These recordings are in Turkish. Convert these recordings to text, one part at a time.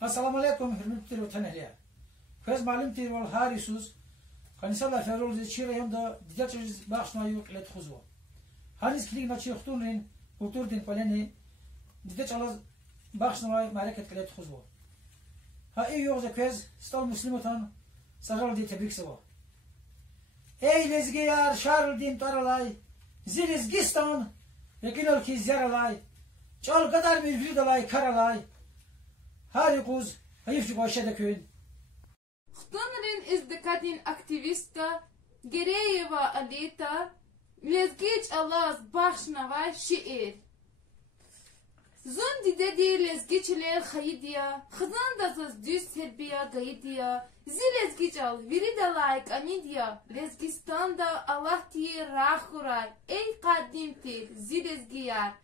Assalamu alaikum hürmetli vatandaşlar. Kız malum tirval harisus. Kanisala ferroz çireyim da didatçız başına yok let khuzwa. Haris kilik na çiğtunin kultur din paleni didatçız başına mareket let khuzwa. Ha iyi yok kız stal muslimatan saral di tebrik seva. Ey lezgiyar şarl din taralay zilizgistan vekinol ki zeralay çal kadar bir dalay karalay harikuz hayıfçı başada köyün. Хтонрин издекатин активиста Гиреева Алита лезгич Аллах бахшнавай шиир. Зун диде лезгичлер хаидия, хзан дазаз дюс сербия гаидия, зи лезгич ал виридалайк анидия, лезгистанда Аллах тие рахурай, эй кадим тир, зи лезгияр.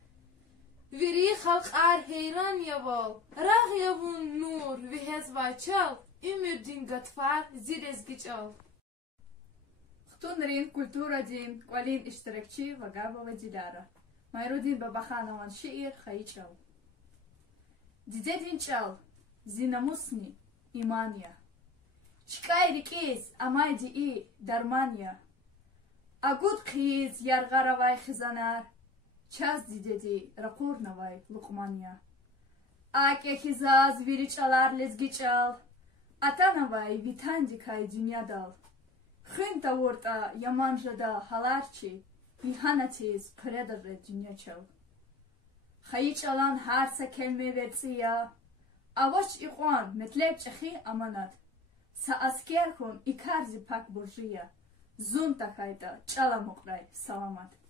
Вири халк ар хейран явал, рах явун нур, вихез вайчал, Ümürdin gatfar zirezgiç al. Хтонрин культура дин квалин iştirakçı Vagabova Dilara. Mayrudin Babakhanova şiir Hayçal. Didedin çal zinamusni imanya. Çikay rikis amaydi i darmanya. Agut khiz yargaravay khizanar. Çaz didedi rakurnavay luqmanya. Ake khizaz viriçalar lezgiçal. Atanavay vitandikay dünyadal. Xınta orta yamanjada halarçi, ihanatiz predavre dünyaçal. Xayiç alan harsa kelme vetsiya, avaç iqwan metlep çaxi amanat. Sa asker kun ikarzi pak burjiya, zun takayda çala muqray salamat.